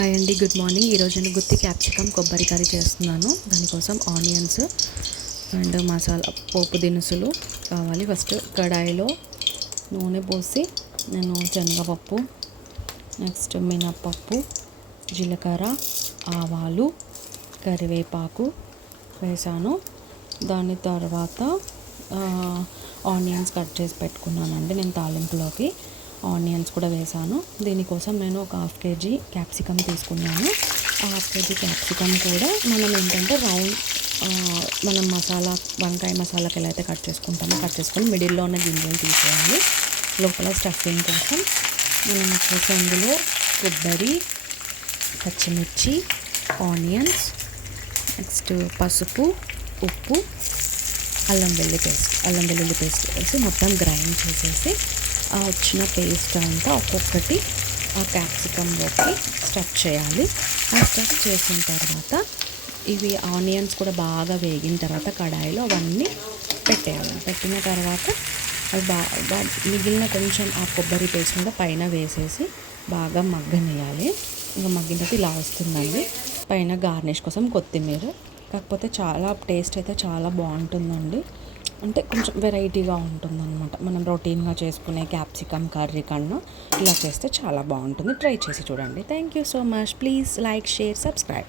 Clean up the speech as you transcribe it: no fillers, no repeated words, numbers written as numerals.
Hi అండి, good morning. ఈరోజు నేను గుత్తి క్యాప్సికమ్ కొబ్బరి కర్రీ చేస్తున్నాను. దానికోసం ఆనియన్స్ అండ్ మసాలా పోపు దినుసులు కావాలి. ఫస్ట్ కడాయిలో నూనె పోసి నేను శనగపప్పు, నెక్స్ట్ మినప్పప్పు, జీలకర్ర, ఆవాలు, కరివేపాకు వేసాను. దాని తర్వాత ఆనియన్స్ కట్ చేసి పెట్టుకున్నానండి. నేను తాలింపులోకి ఆనియన్స్ కూడా వేసాను. దీనికోసం నేను ఒక హాఫ్ కేజీ క్యాప్సికమ్ తీసుకున్నాను. ఆ హాఫ్ కేజీ క్యాప్సికమ్ కూడా మనం ఏంటంటే రౌండ్ మనం మసాలా వంకాయ మసాలాకి ఎలా అయితే కట్ చేసుకొని మిడిల్లో ఉన్న గింజలు తీసేయాలి. లోపల స్టఫింగ్ కోసం మనం వచ్చేసి అందులో కొబ్బరి, పచ్చిమిర్చి, ఆనియన్స్, నెక్స్ట్ పసుపు, ఉప్పు, అల్లం వెల్లుల్లి పేస్ట్ వేసి మొత్తం గ్రైండ్ చేసేసి ఆ వచ్చిన పేస్ట్ అంతా ఒక్కొక్కటి ఆ క్యాప్సికంలోకి స్టఫ్ చేయాలి. ఆ స్టఫ్ చేసిన తర్వాత ఇవి ఆనియన్స్ కూడా బాగా వేగిన తర్వాత కడాయిలో అవన్నీ పెట్టేయాలి. పెట్టిన తర్వాత అవి బాగా మిగిలిన కొంచెం ఆ కొబ్బరి పేస్ట్ కూడా పైన వేసేసి బాగా మగ్గనియాలి. ఇంకా మగ్గిన తర్వాత ఇలా వస్తుందండి. పైన గార్నిష్ కోసం కొత్తిమీర. కాకపోతే చాలా టేస్ట్ అయితే చాలా బాగుంటుందండి. అంటే కొంచెం వెరైటీగా ఉంటుందన్నమాట. మనం రొటీన్గా చేసుకునే క్యాప్సికమ్ కర్రీ కన్నా ఇలా చేస్తే చాలా బాగుంటుంది. ట్రై చేసి చూడండి. Thank you so much. Please like, share, subscribe.